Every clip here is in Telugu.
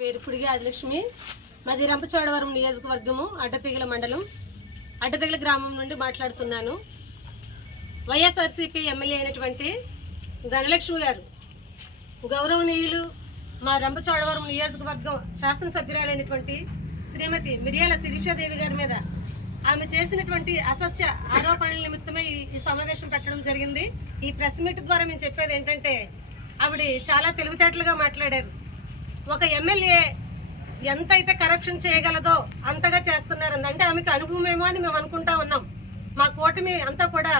పేరు పుడిగి ఆదిలక్ష్మి. మాది రంపచోడవరం నియోజకవర్గము అడ్డతీగల మండలం అడ్డతీగల గ్రామం నుండి మాట్లాడుతున్నాను. వైఎస్ఆర్సీపీ ఎమ్మెల్యే అయినటువంటి ధనలక్ష్మి గారు గౌరవనీయులు మా రంపచోడవరం నియోజకవర్గం శాసనసభ్యురాలైనటువంటి శ్రీమతి మిరియాల శిరీషాదేవి గారి మీద ఆమె చేసినటువంటి అసత్య ఆరోపణల నిమిత్తమే ఈ సమావేశం పెట్టడం జరిగింది. ఈ ప్రెస్ మీట్ ద్వారా మేము చెప్పేది ఏంటంటే, ఆవిడ చాలా తెలివితేటలుగా మాట్లాడారు. ఒక ఎమ్మెల్యే ఎంతైతే కరప్షన్ చేయగలదో అంతగా చేస్తున్నారని అంటే ఆమెకు అనుభవమేమో అని మేము అనుకుంటా ఉన్నాం. మా కూటమి అంతా కూడా,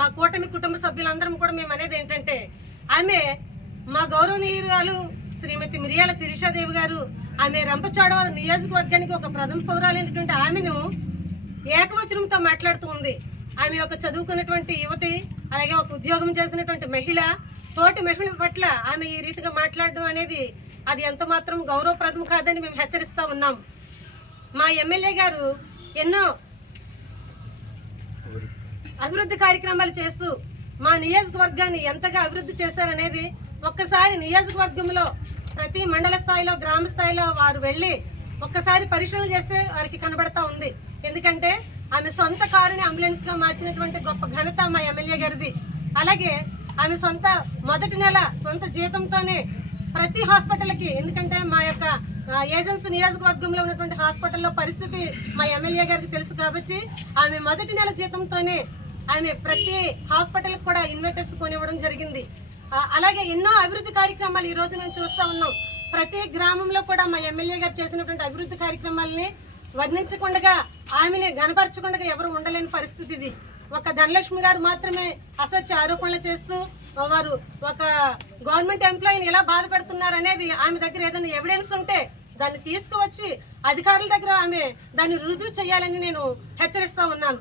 మా కూటమి కుటుంబ సభ్యులందరం కూడా మేము అనేది ఏంటంటే, ఆమె మా గౌరవనీయురాలు శ్రీమతి మిరియాల శిరీషాదేవి గారు ఆమె రంపచోడవరం నియోజకవర్గానికి ఒక ప్రథమ పౌరాలైనటువంటి ఆమెను ఏకవచనంతో మాట్లాడుతూ ఉంది. ఆమె ఒక చదువుకున్నటువంటి యువతి, అలాగే ఒక ఉద్యోగం చేసినటువంటి మహిళ, తోటి మహిళ పట్ల ఆమె ఈ రీతిగా మాట్లాడడం అనేది అది ఎంత మాత్రం గౌరవప్రదం కాదని మేము హెచ్చరిస్తూ ఉన్నాం. మా ఎమ్మెల్యే గారు ఎన్నో అభివృద్ధి కార్యక్రమాలు చేస్తూ మా నియోజకవర్గాన్ని ఎంతగా అభివృద్ధి చేశారనేది ఒక్కసారి నియోజకవర్గంలో ప్రతి మండల స్థాయిలో, గ్రామ స్థాయిలో వారు వెళ్ళి ఒక్కసారి పరిశీలన చేస్తే వారికి కనబడతా ఉంది. ఎందుకంటే ఆమె సొంత కారుని అంబులెన్స్గా మార్చినటువంటి గొప్ప ఘనత మా ఎమ్మెల్యే గారిది. అలాగే ఆమె మొదటి నెల సొంత జీతంతోనే ప్రతి హాస్పిటల్కి, ఎందుకంటే మా యొక్క ఏజెన్సీ నియోజకవర్గంలో ఉన్నటువంటి హాస్పిటల్లో పరిస్థితి మా ఎమ్మెల్యే గారికి తెలుసు కాబట్టి ఆమె మొదటి నెల జీతంతోనే ఆమె ప్రతి హాస్పిటల్కి కూడా ఇన్వర్టర్స్ కొనివ్వడం జరిగింది. అలాగే ఎన్నో అభివృద్ధి కార్యక్రమాలు ఈ రోజు మేము చూస్తూ ఉన్నాం. ప్రతి గ్రామంలో కూడా మా ఎమ్మెల్యే గారు చేసినటువంటి అభివృద్ధి కార్యక్రమాలని వర్ణించకుండా, ఆమెని గనపరచకుండా ఎవరు ఉండలేని పరిస్థితి ఇది. ఒక ధనలక్ష్మి గారు మాత్రమే అసత్య ఆరోపణలు చేస్తూ వారు ఒక గవర్నమెంట్ ఎంప్లాయీని ఎలా బాధపెడుతున్నారు అనేది ఆమె దగ్గర ఏదైనా ఎవిడెన్స్ ఉంటే దాన్ని తీసుకువచ్చి అధికారుల దగ్గర ఆమె దాన్ని రుజువు చేయాలని నేను హెచ్చరిస్తూ ఉన్నాను.